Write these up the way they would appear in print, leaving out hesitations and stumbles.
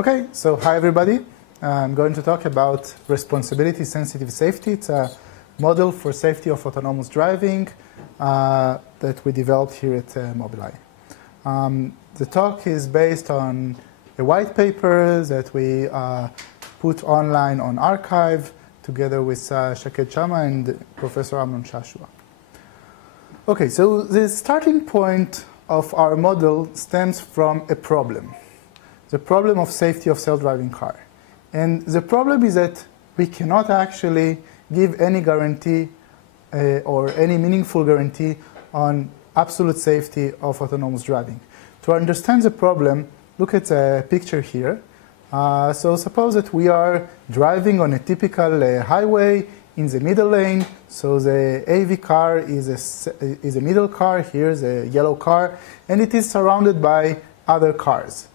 Okay, so hi everybody. I'm going to talk about responsibility-sensitive safety. It's a model for safety of autonomous driving that we developed here at Mobileye. The talk is based on a white paper that we put online on arXiv together with Shaked Shama and Professor Amnon Shashua. Okay, so the starting point of our model stems from a problem. The problem of safety of self-driving car. And the problem is that we cannot actually give any guarantee or any meaningful guarantee on absolute safety of autonomous driving. To understand the problem, look at the picture here. So suppose that we are driving on a typical highway in the middle lane. So the AV car is a middle car, here's a yellow car, and it is surrounded by other cars.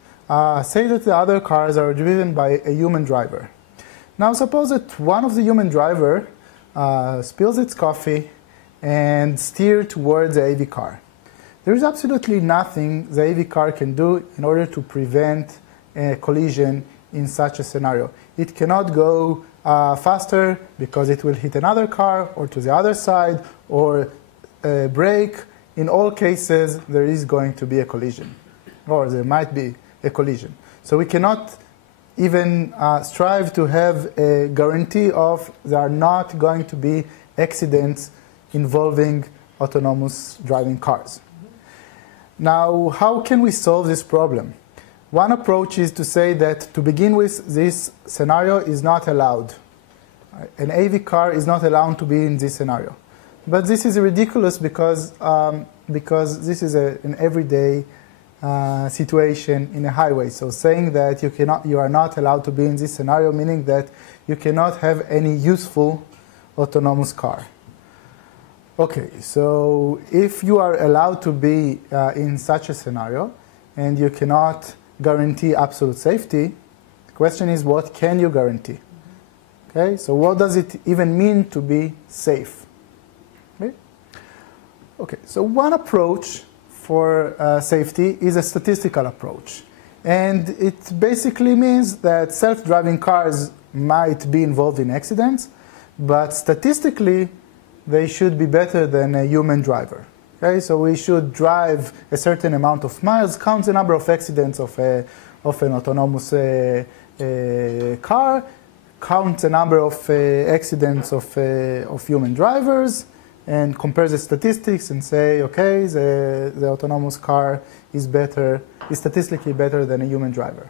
Say that the other cars are driven by a human driver. Now suppose that one of the human driver spills its coffee and steers towards the AV car. There is absolutely nothing the AV car can do in order to prevent a collision in such a scenario. It cannot go faster because it will hit another car or to the other side or brake. In all cases, there is going to be a collision, or there might be a collision. So we cannot even strive to have a guarantee of there are not going to be accidents involving autonomous driving cars. Now, how can we solve this problem? One approach is to say that to begin with, this scenario is not allowed. An AV car is not allowed to be in this scenario. But this is ridiculous because this is an everyday situation in a highway. So saying that you are not allowed to be in this scenario, meaning that you cannot have any useful autonomous car. Okay, so if you are allowed to be in such a scenario and you cannot guarantee absolute safety, the question is, what can you guarantee? Okay, so what does it even mean to be safe? Okay, so one approach for safety is a statistical approach. And it basically means that self-driving cars might be involved in accidents, but statistically, they should be better than a human driver. Okay, so we should drive a certain amount of miles, count the number of accidents of an autonomous car, count the number of accidents of human drivers, and compare the statistics and say, okay, the autonomous car is statistically better than a human driver.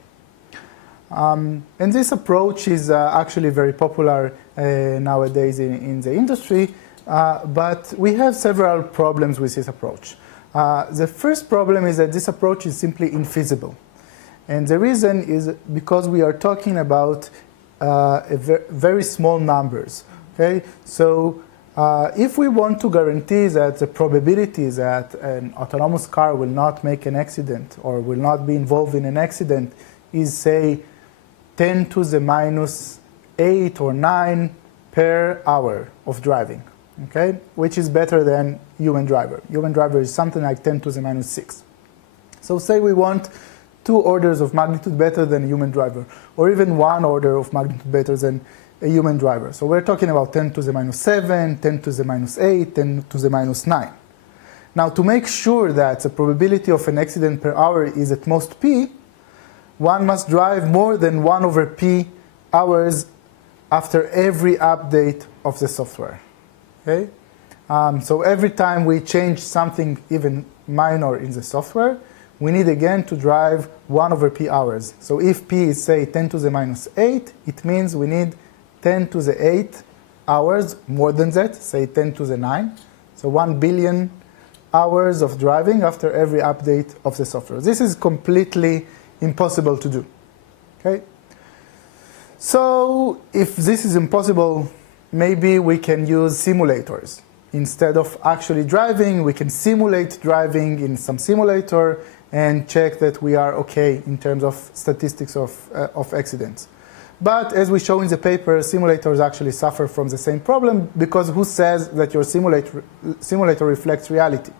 And this approach is actually very popular nowadays in the industry, but we have several problems with this approach. The first problem is that this approach is simply infeasible. And the reason is because we are talking about very small numbers. Okay? So if we want to guarantee that the probability that an autonomous car will not make an accident or will not be involved in an accident is, say, 10 to the minus 8 or 9 per hour of driving, okay? Which is better than human driver. Human driver is something like 10 to the minus 6. So say we want 2 orders of magnitude better than a human driver, or even 1 order of magnitude better than a human driver. So we're talking about 10 to the minus 7, 10 to the minus 8, 10 to the minus 9. Now, to make sure that the probability of an accident per hour is at most p, one must drive more than 1 over p hours after every update of the software. Okay? So every time we change something even minor in the software, we need again to drive 1 over p hours. So if p is, say, 10 to the minus 8, it means we need 10 to the 8 hours, more than that, say 10 to the 9. So 1 billion hours of driving after every update of the software. This is completely impossible to do. Okay? So if this is impossible, maybe we can use simulators. Instead of actually driving, we can simulate driving in some simulator and check that we are okay in terms of statistics of accidents. But as we show in the paper, simulators actually suffer from the same problem because who says that your simulator reflects reality?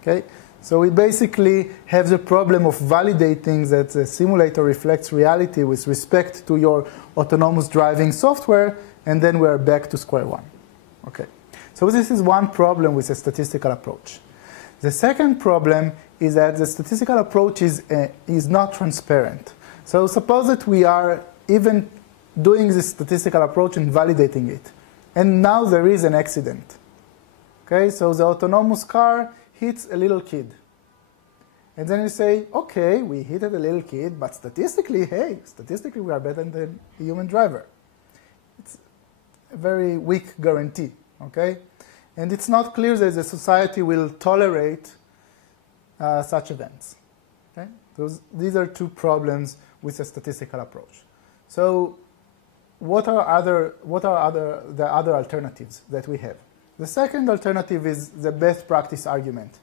Okay? So we basically have the problem of validating that the simulator reflects reality with respect to your autonomous driving software, and then we are back to square one. Okay. So this is one problem with a statistical approach. The second problem is that the statistical approach is not transparent. So suppose that we are even doing this statistical approach and validating it, and now there is an accident. Okay, so the autonomous car hits a little kid. And then you say, okay, we hit a little kid, but statistically, hey, statistically we are better than a human driver. It's a very weak guarantee, okay? And it's not clear that the society will tolerate such events. Okay? These are two problems with a statistical approach. So what are the other alternatives that we have? The second alternative is the best practice argument.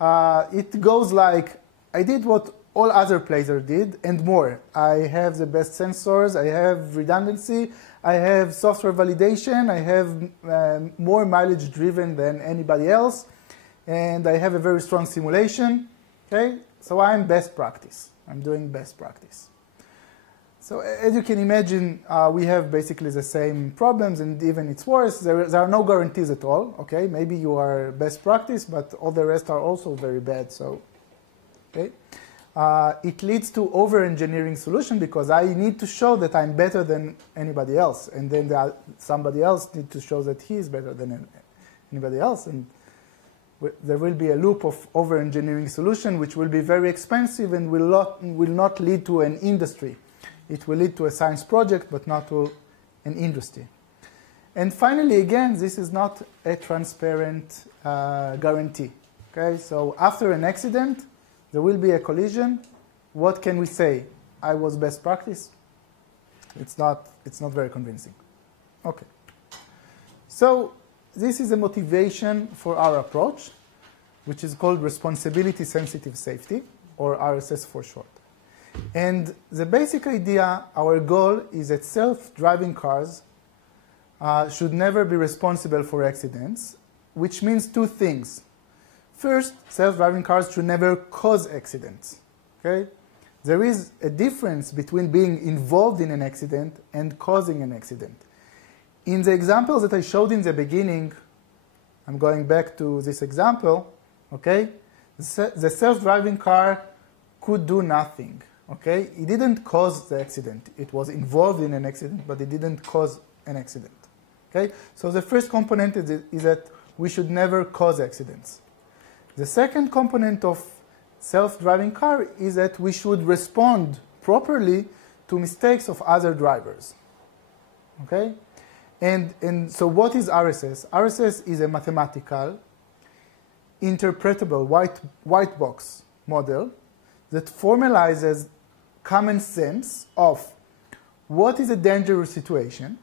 It goes like, I did what all other players did and more. I have the best sensors, I have redundancy, I have software validation, I have more mileage driven than anybody else, and I have a very strong simulation. Okay? So I'm best practice. I'm doing best practice. So as you can imagine, we have basically the same problems, and even it's worse. There are no guarantees at all. Okay, maybe you are best practice, but all the rest are also very bad. So, okay, it leads to over-engineering solution because I need to show that I'm better than anybody else, and then somebody else needs to show that he is better than anybody else, and there will be a loop of over-engineering solution, which will be very expensive and will not lead to an industry. It will lead to a science project, but not to an industry. And finally, again, this is not a transparent guarantee. Okay, so after an accident, there will be a collision. What can we say? I was best practice? It's not very convincing. Okay. So this is a motivation for our approach, which is called responsibility sensitive safety, or RSS for short. And the basic idea, our goal is that self-driving cars should never be responsible for accidents, which means two things. First, self-driving cars should never cause accidents. Okay? There is a difference between being involved in an accident and causing an accident. In the examples that I showed in the beginning, I'm going back to this example, okay? The self-driving car could do nothing. Okay, it didn't cause the accident. It was involved in an accident, but it didn't cause an accident. Okay, so the first component is that we should never cause accidents. The second component of self-driving car is that we should respond properly to mistakes of other drivers. Okay, and so what is RSS? RSS is a mathematical, interpretable white box model that formalizes common sense of what is a dangerous situation,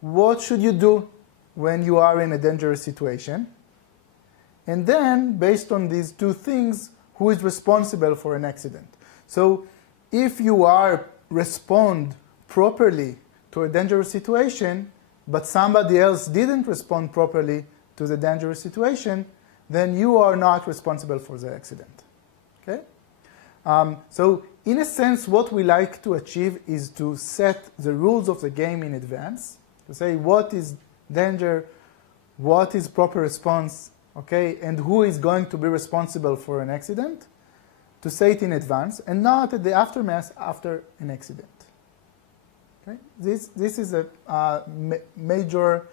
what should you do when you are in a dangerous situation, and then, based on these two things, who is responsible for an accident. So if you respond properly to a dangerous situation, but somebody else didn't respond properly to the dangerous situation, then you are not responsible for the accident. Okay? So in a sense, what we like to achieve is to set the rules of the game in advance, to say what is danger, what is proper response, okay, and who is going to be responsible for an accident, to say it in advance, and not at the aftermath after an accident. Okay? This is a major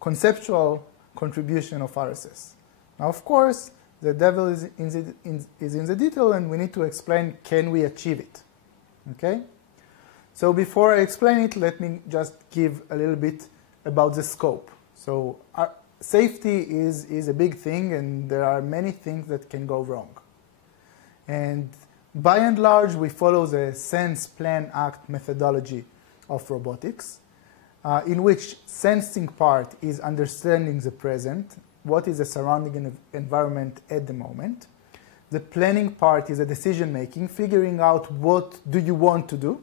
conceptual contribution of RSS. Now, of course, the devil is in the detail, and we need to explain, can we achieve it? Okay? So before I explain it, let me just give a little bit about the scope. So safety is a big thing, and there are many things that can go wrong. And by and large, we follow the sense, plan, act methodology of robotics, in which sensing part is understanding the present, what is the surrounding environment at the moment. The planning part is a decision-making, figuring out what do you want to do.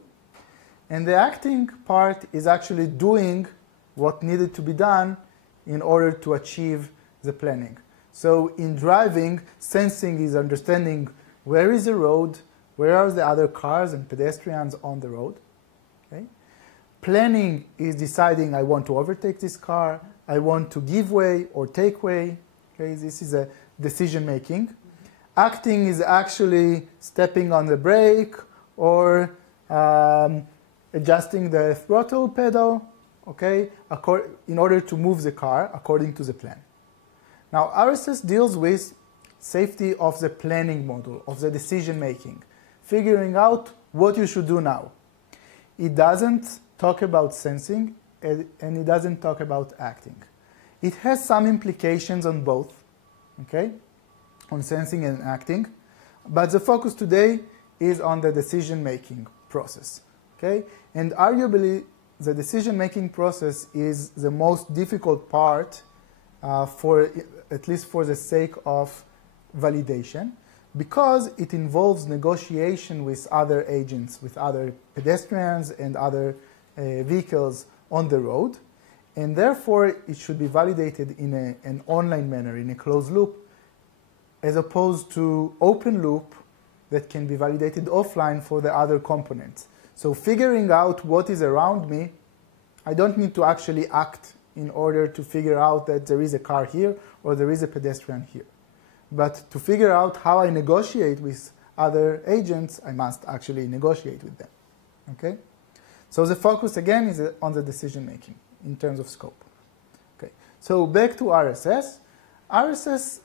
And the acting part is actually doing what needed to be done in order to achieve the planning. So in driving, sensing is understanding where is the road, where are the other cars and pedestrians on the road. Okay? Planning is deciding I want to overtake this car, I want to give way or take way. Okay? This is a decision making. Acting is actually stepping on the brake or adjusting the throttle pedal, okay, in order to move the car according to the plan. Now, RSS deals with safety of the planning model, of the decision making, figuring out what you should do now. It doesn't talk about sensing, and it doesn't talk about acting. It has some implications on both, okay, on sensing and acting, but the focus today is on the decision-making process, okay? And arguably, the decision-making process is the most difficult part at least for the sake of validation, because it involves negotiation with other agents, with other pedestrians and other vehicles on the road, and therefore it should be validated in an online manner, in a closed loop, as opposed to open loop that can be validated offline for the other components. So figuring out what is around me, I don't need to actually act in order to figure out that there is a car here or there is a pedestrian here. But to figure out how I negotiate with other agents, I must actually negotiate with them. Okay? So the focus again is on the decision making in terms of scope. Okay. So back to RSS. RSS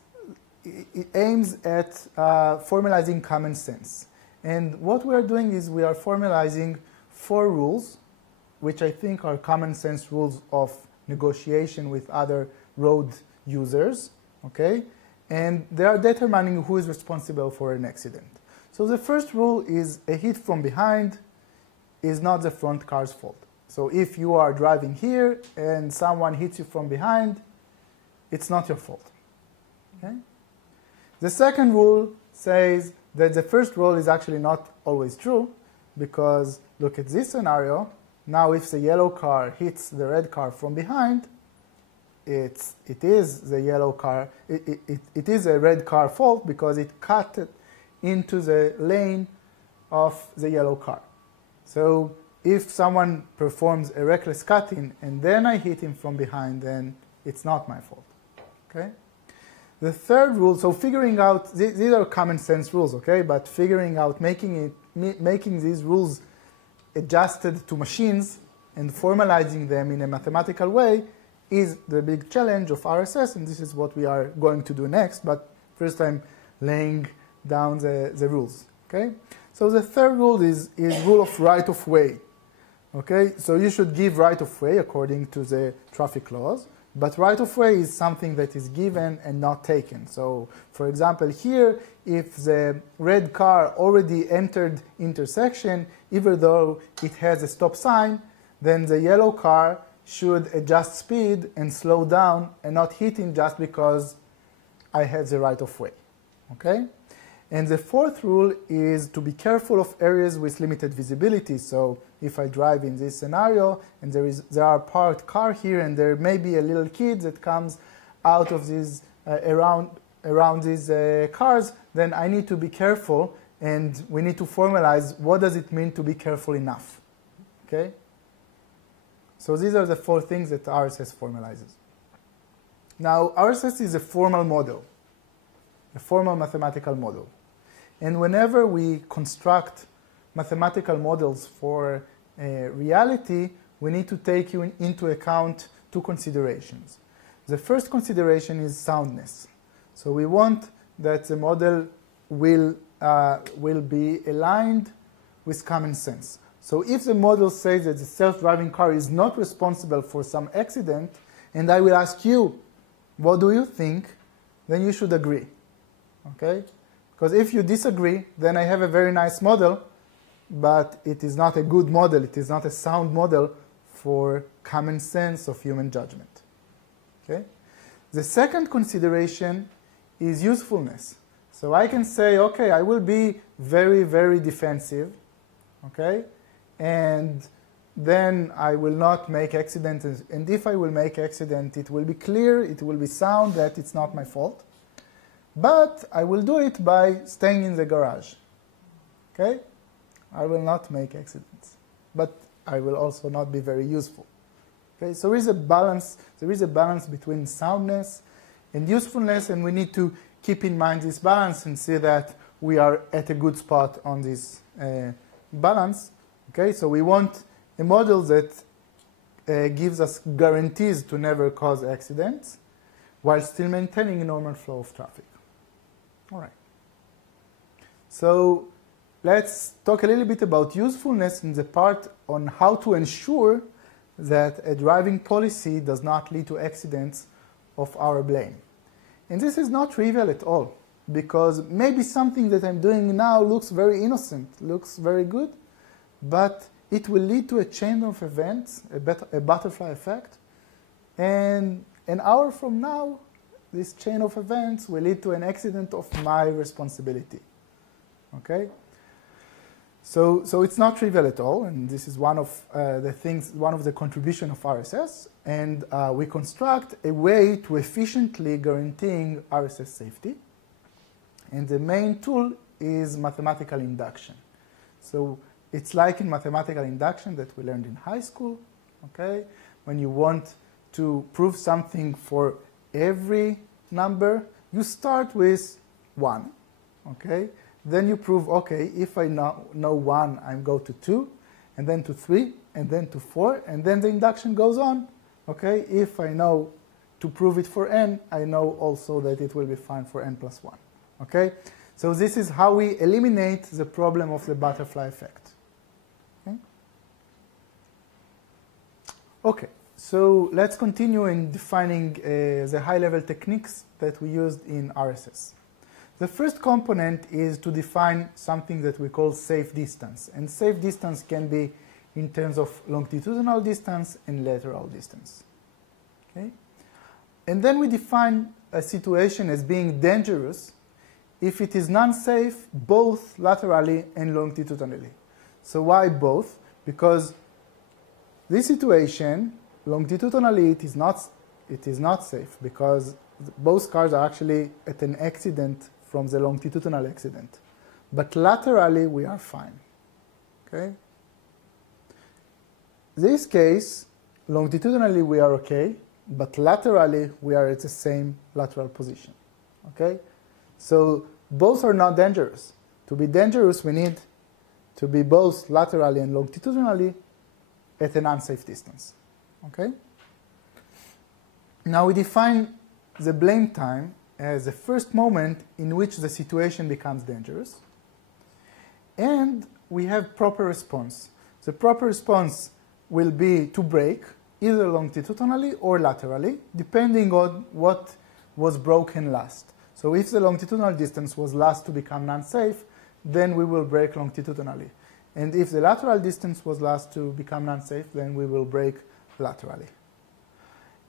it aims at formalizing common sense. And what we are doing is we are formalizing 4 rules, which I think are common sense rules of negotiation with other road users, okay? And they are determining who is responsible for an accident. So the first rule is a hit from behind is not the front car's fault. So if you are driving here and someone hits you from behind, it's not your fault, okay? The second rule says that the first rule is actually not always true, because look at this scenario. Now if the yellow car hits the red car from behind, it is the yellow car, it is a red car fault because it cut into the lane of the yellow car. So if someone performs a reckless cutting and then I hit him from behind, then it's not my fault, okay? The third rule, so figuring out, these are common sense rules, okay? But figuring out, making these rules adjusted to machines and formalizing them in a mathematical way is the big challenge of RSS, and this is what we are going to do next. But first I'm laying down the rules, okay? So the third rule is rule of right of way, okay? So you should give right of way according to the traffic laws. But right of way is something that is given and not taken. So, for example, here, if the red car already entered intersection, even though it has a stop sign, then the yellow car should adjust speed and slow down and not hit him just because I have the right of way. Okay? And the fourth rule is to be careful of areas with limited visibility. So if I drive in this scenario and there are parked car here and there may be a little kid that comes out of these around these cars, then I need to be careful, and we need to formalize what does it mean to be careful enough. Okay? So these are the 4 things that RSS formalizes. Now, RSS is a formal model, a formal mathematical model. And whenever we construct mathematical models for reality, we need to take into account 2 considerations. The first consideration is soundness. So we want that the model will be aligned with common sense. So if the model says that the self-driving car is not responsible for some accident, and I will ask you, what do you think? Then you should agree, okay? Because if you disagree, then I have a very nice model, but it is not a good model. It is not a sound model for common sense of human judgment. Okay? The second consideration is usefulness. So I can say, okay, I will be very, very defensive, okay? And then I will not make accident. And if I will make accident, it will be clear, it will be sound that it's not my fault. But I will do it by staying in the garage. Okay? I will not make accidents. But I will also not be very useful. Okay? So there is a balance between soundness and usefulness, and we need to keep in mind this balance and see that we are at a good spot on this balance. Okay? So we want a model that gives us guarantees to never cause accidents while still maintaining a normal flow of traffic. All right. So let's talk a little bit about usefulness in the part on how to ensure that a driving policy does not lead to accidents of our blame. And this is not trivial at all, because maybe something that I'm doing now looks very innocent, looks very good, but it will lead to a chain of events, a butterfly effect, and an hour from now, this chain of events will lead to an accident of my responsibility. Okay? So it's not trivial at all, and this is one of the contribution of RSS, and we construct a way to efficiently guaranteeing RSS safety, and the main tool is mathematical induction. So it's like in mathematical induction that we learned in high school, okay? When you want to prove something for every number, you start with 1, okay? Then you prove, okay, if I know 1, I go to 2, and then to 3, and then to 4, and then the induction goes on, okay? If I know to prove it for n, I know also that it will be fine for n plus 1, okay? So this is how we eliminate the problem of the butterfly effect. Okay, so let's continue in defining the high-level techniques that we used in RSS. The first component is to define something that we call safe distance. And safe distance can be in terms of longitudinal distance and lateral distance. Okay? And then we define a situation as being dangerous if it is non-safe both laterally and longitudinally. So why both? Because this situation, longitudinally, it is not safe because both cars are actually at an accident from the longitudinal accident. But laterally, we are fine. Okay? This case, longitudinally, we are okay, but laterally, we are at the same lateral position. Okay? So both are not dangerous. To be dangerous, we need to be both laterally and longitudinally at an unsafe distance. Okay? Now we define the blame time as the first moment in which the situation becomes dangerous. And we have proper response. The proper response will be to brake either longitudinally or laterally, depending on what was broken last. So if the longitudinal distance was last to become non-safe, then we will brake longitudinally. And if the lateral distance was last to become non-safe, then we will brake laterally.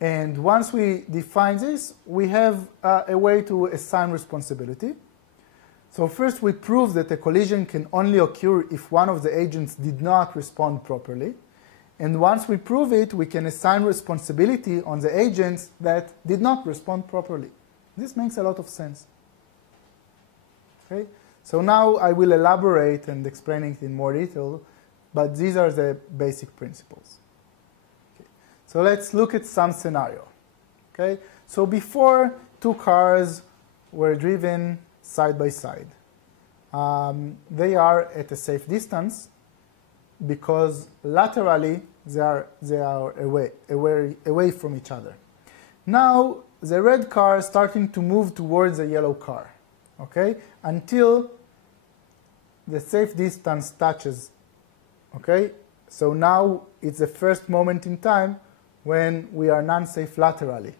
And once we define this, we have a way to assign responsibility. So first we prove that a collision can only occur if one of the agents did not respond properly. And once we prove it, we can assign responsibility on the agents that did not respond properly. This makes a lot of sense. Okay? So now I will elaborate and explain it in more detail, but these are the basic principles. Okay. So let's look at some scenario. Okay? So before, two cars were driven side by side. They are at a safe distance because laterally they are away from each other. Now the red car is starting to move towards the yellow car. Okay, until the safe distance touches. Okay, so now it's the first moment in time when we are non-safe laterally.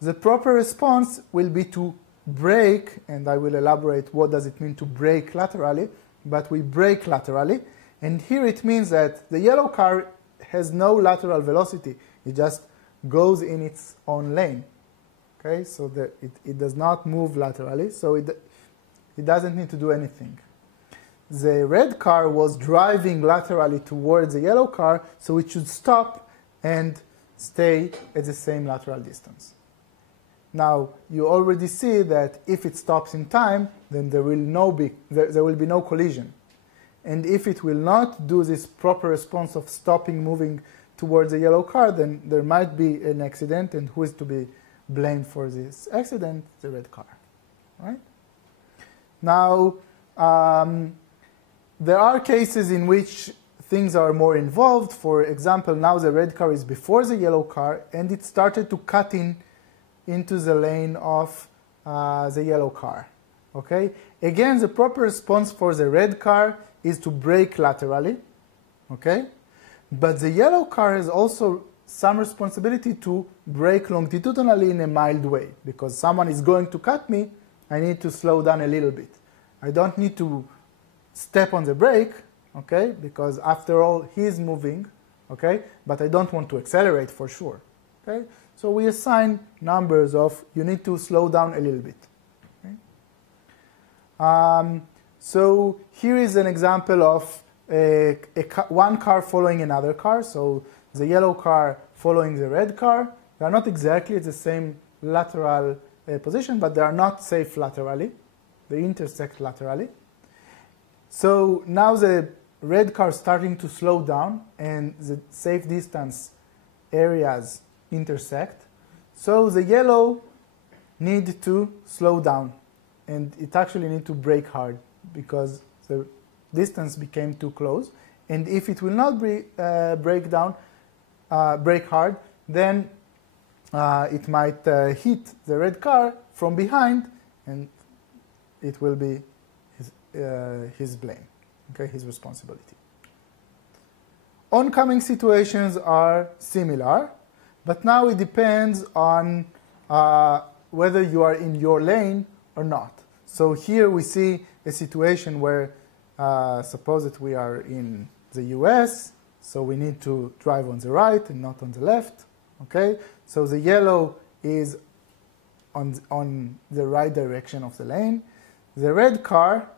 The proper response will be to brake, and I will elaborate what does it mean to brake laterally, but we brake laterally, and here it means that the yellow car has no lateral velocity. It just goes in its own lane. Okay, so it does not move laterally, so it doesn't need to do anything. the red car was driving laterally towards the yellow car, so it should stop and stay at the same lateral distance. Now, you already see that if it stops in time, then there will be no collision. And if it will not do this proper response of stopping moving towards the yellow car, then there might be an accident, and who is to be blamed for this accident? The red car, right? Now, there are cases in which things are more involved. For example, now the red car is before the yellow car, and it started to cut into the lane of the yellow car. Okay? Again, the proper response for the red car is to brake laterally. Okay? But the yellow car has also some responsibility to brake longitudinally in a mild way. Because someone is going to cut me, I need to slow down a little bit. I don't need to step on the brake, okay? Because after all, he's moving, okay? But I don't want to accelerate for sure, okay? So we assign numbers of you need to slow down a little bit. Okay? So here is an example of one car following another car. So the yellow car following the red car. They are not exactly at the same lateral position, but they are not safe laterally. They intersect laterally. So now the red car is starting to slow down, and the safe distance areas intersect. So the yellow need to slow down, and it actually need to brake hard because the distance became too close. And if it will not brake hard, then it might hit the red car from behind, and it will be his blame, okay, his responsibility. Oncoming situations are similar, but now it depends on whether you are in your lane or not. So here we see a situation where suppose that we are in the US, so we need to drive on the right and not on the left, okay? So the yellow is on the right direction of the lane. The red car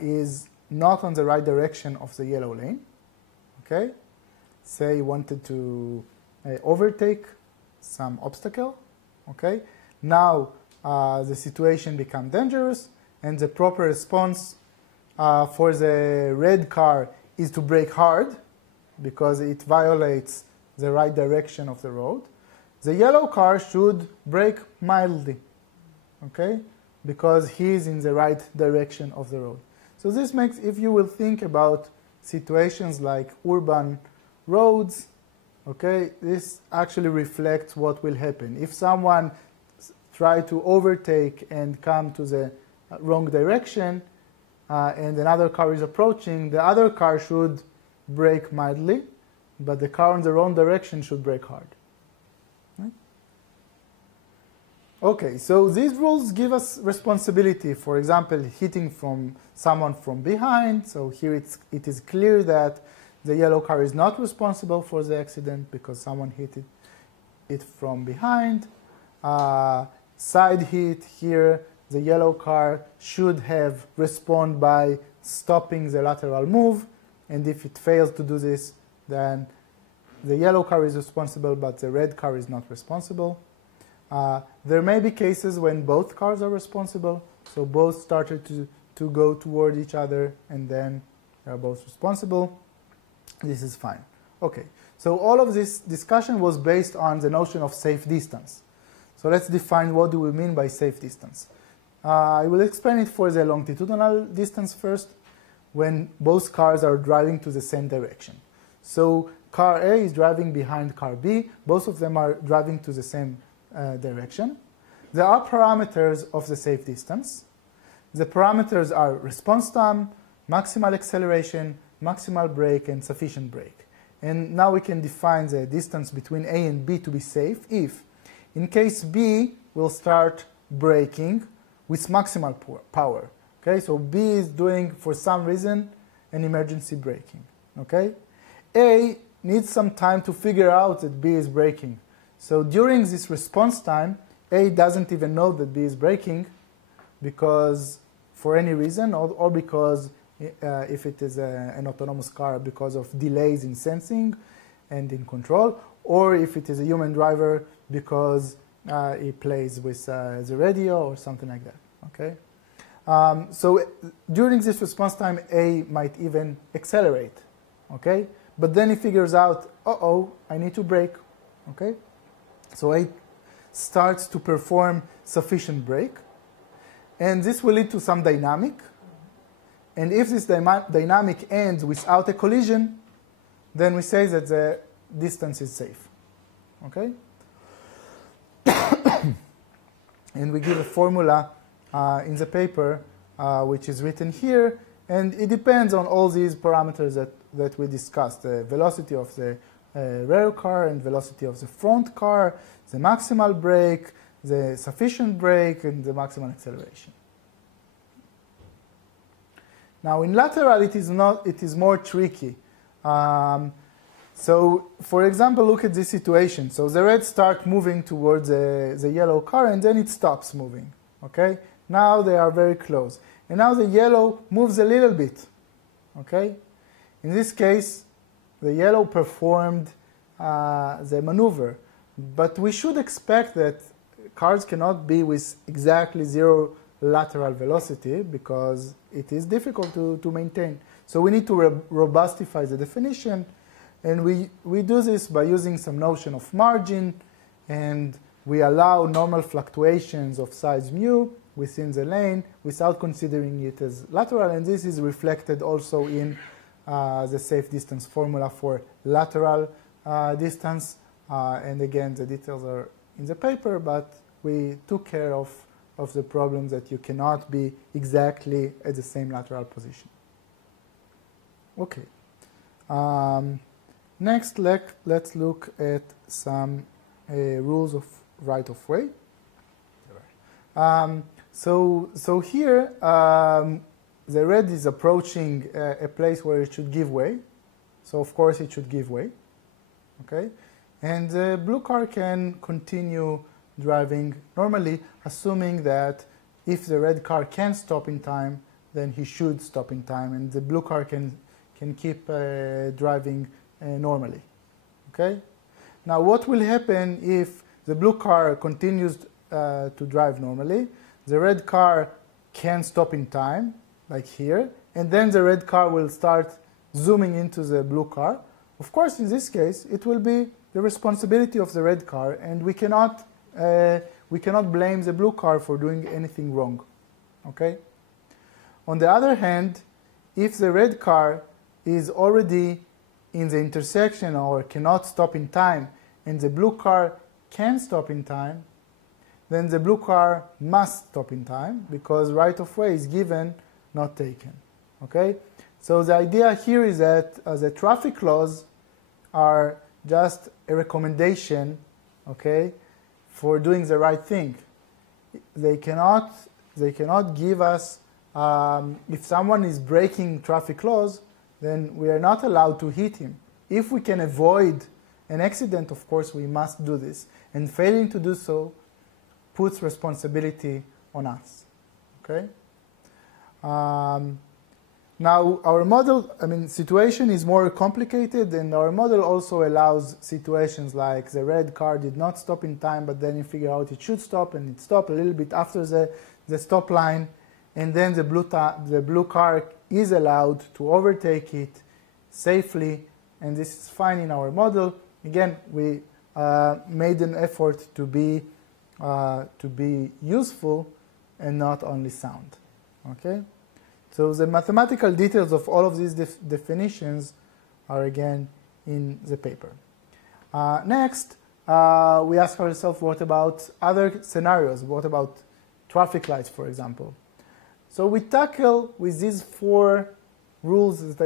is not on the right direction of the yellow lane, okay? Say you wanted to overtake some obstacle, okay? Now the situation becomes dangerous, and the proper response for the red car is to brake hard because it violates the right direction of the road. The yellow car should brake mildly, okay? Because he is in the right direction of the road. So this makes, if you will think about situations like urban roads, okay, this actually reflects what will happen. If someone tries to overtake and come to the wrong direction, and another car is approaching, the other car should brake mildly, but the car in the wrong direction should brake hard. Right? Okay, so these rules give us responsibility. For example, hitting from someone from behind. So here it is clear that the yellow car is not responsible for the accident because someone hit it from behind. Side hit here, the yellow car should have responded by stopping the lateral move. And if it fails to do this, then the yellow car is responsible, but the red car is not responsible. There may be cases when both cars are responsible, so both started to go toward each other, and then they are both responsible. This is fine. Okay, so all of this discussion was based on the notion of safe distance. So let's define what do we mean by safe distance. I will explain it for the longitudinal distance first, when both cars are driving to the same direction. So car A is driving behind car B. Both of them are driving to the same direction. There are parameters of the safe distance. The parameters are response time, maximal acceleration, maximal brake, and sufficient brake. And now we can define the distance between A and B to be safe if, in case B will start braking with maximal power. Okay, so B is doing, for some reason, an emergency braking. Okay, A needs some time to figure out that B is braking. So during this response time, A doesn't even know that B is braking because, for any reason, or because if it is an autonomous car because of delays in sensing and in control, or if it is a human driver because he plays with the radio or something like that. Okay. So during this response time, A might even accelerate. Okay. But then he figures out, I need to brake. Okay. So A starts to perform sufficient brake, and this will lead to some dynamic. And if this dynamic ends without a collision, then we say that the distance is safe. Okay? And we give a formula in the paper, which is written here, and it depends on all these parameters that we discussed: the velocity of the rear car and velocity of the front car, the maximal brake, the sufficient brake, and the maximal acceleration. Now, in lateral, it is more tricky. So, for example, look at this situation. So the red starts moving towards the yellow car, and then it stops moving. Okay? Now they are very close. And now the yellow moves a little bit. Okay? In this case, the yellow performed the maneuver. But we should expect that cars cannot be with exactly zero lateral velocity because it is difficult to maintain. So we need to robustify the definition, and we do this by using some notion of margin, and we allow normal fluctuations of size mu within the lane without considering it as lateral, and this is reflected also in the safe distance formula for lateral distance. And again, the details are in the paper, but we took care of the problem that you cannot be exactly at the same lateral position. Okay. Next, let's look at some rules of right-of-way. So here, the red is approaching a place where it should give way. So of course it should give way. Okay, and the blue car can continue driving normally, assuming that if the red car can stop in time, then he should stop in time, and the blue car can keep driving normally. Okay. Now, what will happen if the blue car continues to drive normally? The red car can stop in time, like here, and then the red car will start zooming into the blue car. Of course, in this case, it will be the responsibility of the red car, and we cannot blame the blue car for doing anything wrong. Okay? On the other hand, if the red car is already in the intersection or cannot stop in time, and the blue car can stop in time, then the blue car must stop in time because right-of-way is given, not taken. Okay? So the idea here is that the traffic laws are just a recommendation, okay, for doing the right thing. They cannot give us, if someone is breaking traffic laws, then we are not allowed to hit him. If we can avoid an accident, of course, we must do this. And failing to do so puts responsibility on us. Okay? Now, our model, situation is more complicated, and our model also allows situations like the red car did not stop in time, but then you figure out it should stop, and it stopped a little bit after the stop line, and then the blue car is allowed to overtake it safely, and this is fine in our model. Again, we made an effort to be useful and not only sound. Okay? So the mathematical details of all of these definitions are again in the paper. Next, we ask ourselves, what about other scenarios? What about traffic lights, for example? So we tackle with these 4 rules that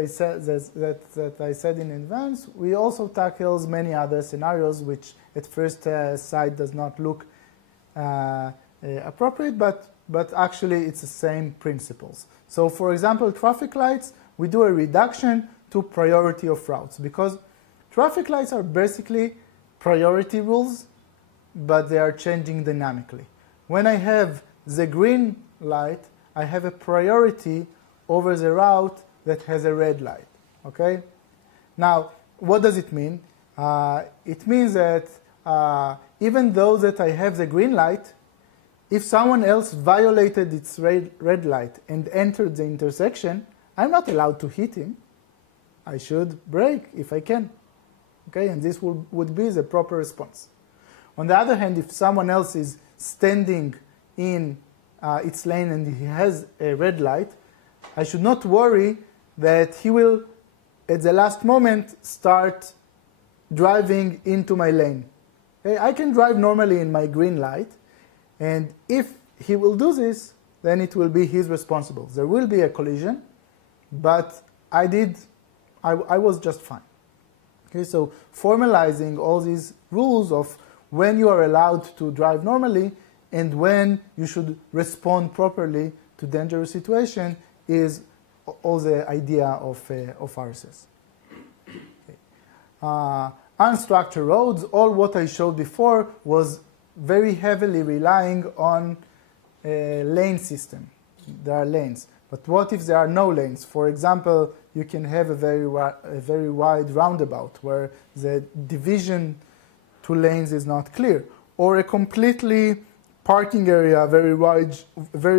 I said in advance. We also tackle many other scenarios, which at first sight does not look appropriate, but actually it's the same principles. So for example, traffic lights, we do a reduction to priority of routes because traffic lights are basically priority rules, but they are changing dynamically. When I have the green light, I have a priority over the route that has a red light. Okay? Now, what does it mean? It means that even though that I have the green light, if someone else violated its red light and entered the intersection, I'm not allowed to hit him. I should brake if I can. Okay? And this would be the proper response. On the other hand, if someone else is standing in its lane and he has a red light, I should not worry that he will, at the last moment, start driving into my lane. Okay? I can drive normally in my green light, and if he will do this, then it will be his responsibility. There will be a collision, but I was just fine. Okay, so formalizing all these rules of when you are allowed to drive normally and when you should respond properly to dangerous situation is all the idea of RSS. Okay. Unstructured roads, all what I showed before was very heavily relying on a lane system. There are lanes. But what if there are no lanes? For example, you can have a very wide roundabout where the division to lanes is not clear, or a completely parking area, very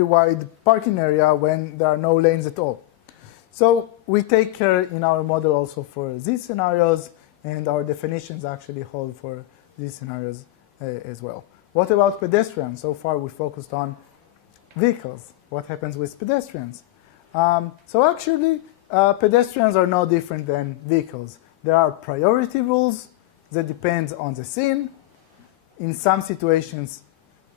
wide parking area when there are no lanes at all. So we take care in our model also for these scenarios, and our definitions actually hold for these scenarios as well. What about pedestrians? So far we focused on vehicles. What happens with pedestrians? So actually, pedestrians are no different than vehicles. There are priority rules that depend on the scene. In some situations,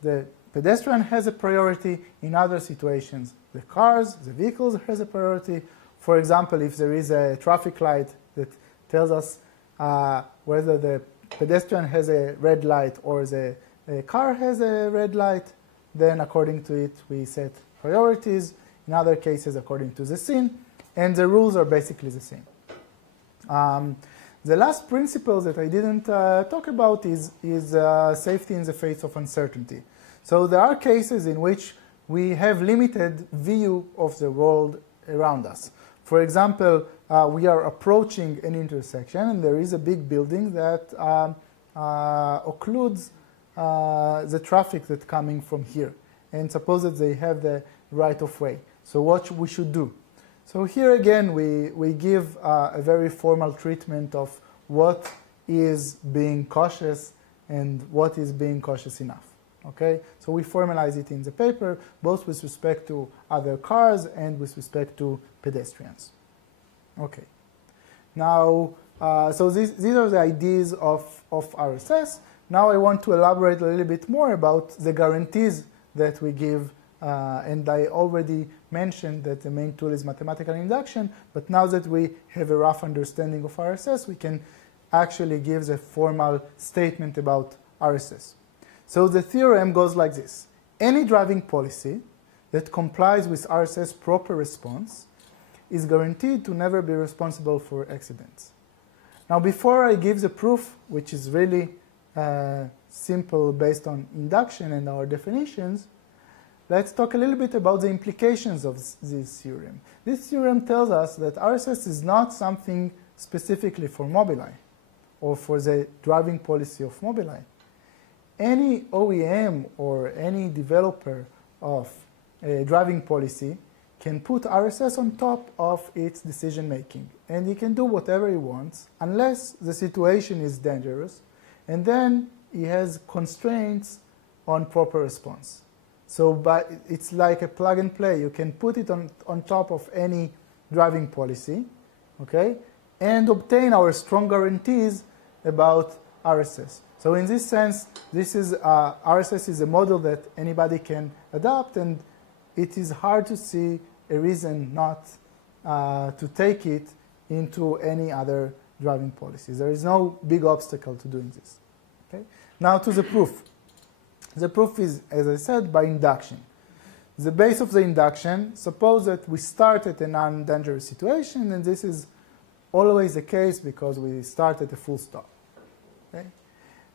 the pedestrian has a priority. In other situations, the vehicles has a priority. For example, if there is a traffic light that tells us whether the pedestrian has a red light or the car has a red light, then according to it, we set priorities. In other cases, according to the scene. And the rules are basically the same. The last principle that I didn't talk about is safety in the face of uncertainty. So there are cases in which we have limited view of the world around us. For example, we are approaching an intersection and there is a big building that occludes the traffic that's coming from here. And suppose that they have the right of way. So what we should do? So here again, we give a very formal treatment of what is being cautious and what is being cautious enough. Okay? So we formalize it in the paper, both with respect to other cars and with respect to pedestrians. Okay. Now, so these are the ideas of RSS. Now I want to elaborate a little bit more about the guarantees that we give. And I already mentioned that the main tool is mathematical induction, but now that we have a rough understanding of RSS, we can actually give the formal statement about RSS. So the theorem goes like this. Any driving policy that complies with RSS proper response is guaranteed to never be responsible for accidents. Now before I give the proof, which is really simple based on induction and our definitions, let's talk a little bit about the implications of this theorem. This theorem tells us that RSS is not something specifically for Mobileye or for the driving policy of Mobileye. Any OEM or any developer of a driving policy can put RSS on top of its decision making. And he can do whatever he wants unless the situation is dangerous. And then he has constraints on proper response. So it's like a plug and play. You can put it on top of any driving policy, okay, and obtain our strong guarantees about RSS. So in this sense, this is RSS is a model that anybody can adopt, and it is hard to see a reason not to take it into any other driving policies. There is no big obstacle to doing this. Okay? Now to the proof. The proof is, as I said, by induction. The base of the induction, suppose that we start at a non-dangerous situation, and this is always the case because we start at a full stop. Okay?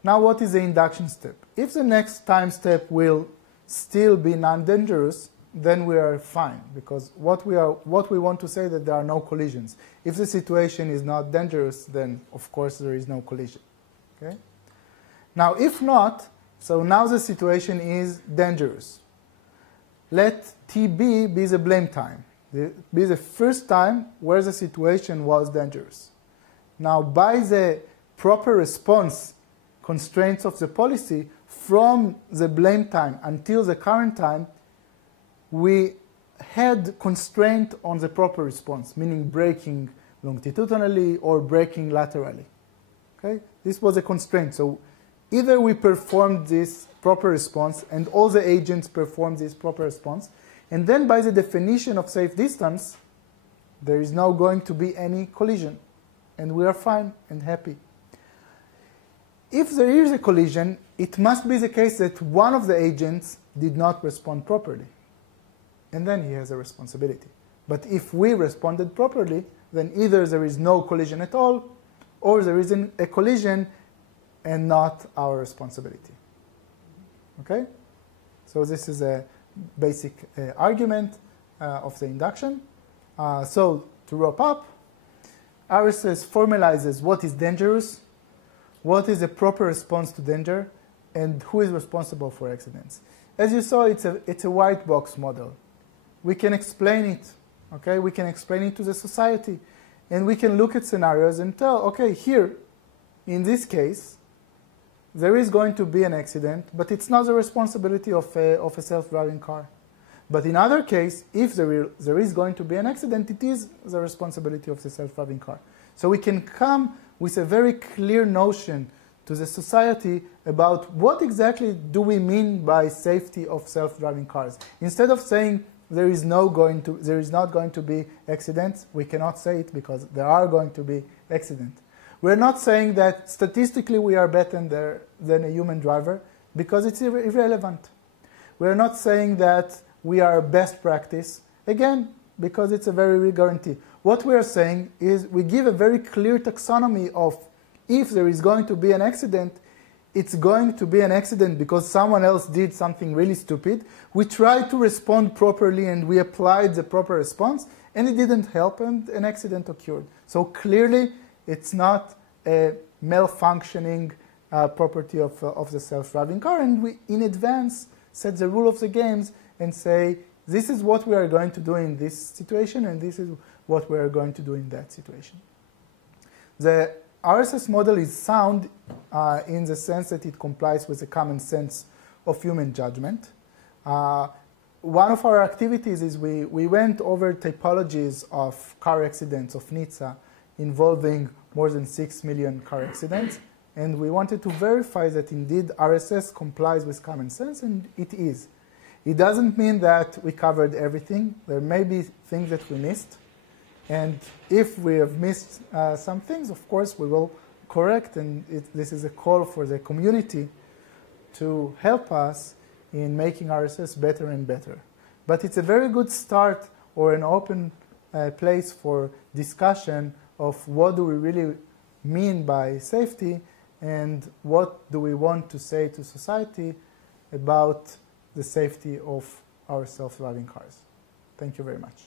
Now what is the induction step? If the next time step will still be non-dangerous, then we are fine, because what we want to say that there are no collisions. If the situation is not dangerous, then of course there is no collision. Okay? Now, if not, so now the situation is dangerous. Let TB be the blame time, be the first time where the situation was dangerous. Now, by the proper response constraints of the policy, from the blame time until the current time, we had constraint on the proper response, meaning braking longitudinally or braking laterally. Okay? This was a constraint. So either we performed this proper response and all the agents performed this proper response, and then by the definition of safe distance, there is now going to be any collision, and we are fine and happy. If there is a collision, it must be the case that one of the agents did not respond properly, and then he has a responsibility. But if we responded properly, then either there is no collision at all, or there is a collision and not our responsibility. Okay? So this is a basic argument of the induction. So to wrap up, RSS formalizes what is dangerous, what is a proper response to danger, and who is responsible for accidents. As you saw, it's a white box model. We can explain it, okay? We can explain it to the society, and we can look at scenarios and tell, okay, here, in this case, there is going to be an accident, but it's not the responsibility of a self-driving car. But in other case, if there is going to be an accident, it is the responsibility of the self-driving car. So we can come with a very clear notion to the society about what exactly do we mean by safety of self-driving cars. Instead of saying there is not going to be accidents, we cannot say it because there are going to be accidents. We're not saying that statistically we are better than a human driver because it's irrelevant. We're not saying that we are best practice, again, because it's a very real guarantee. What we are saying is we give a very clear taxonomy of if there is going to be an accident, it's going to be an accident because someone else did something really stupid. We tried to respond properly and we applied the proper response, and it didn't help and an accident occurred. So clearly, it's not a malfunctioning property of the self-driving car, and we in advance set the rule of the games and say, this is what we are going to do in this situation, and this is what we are going to do in that situation. The RSS model is sound in the sense that it complies with the common sense of human judgment. One of our activities is we went over typologies of car accidents of NHTSA involving more than 6 million car accidents, and we wanted to verify that indeed RSS complies with common sense, and it is. It doesn't mean that we covered everything. There may be things that we missed, and if we have missed some things, of course, we will correct, and this is a call for the community to help us in making RSS better and better. But it's a very good start or an open place for discussion of what do we really mean by safety and what do we want to say to society about the safety of our self-driving cars. Thank you very much.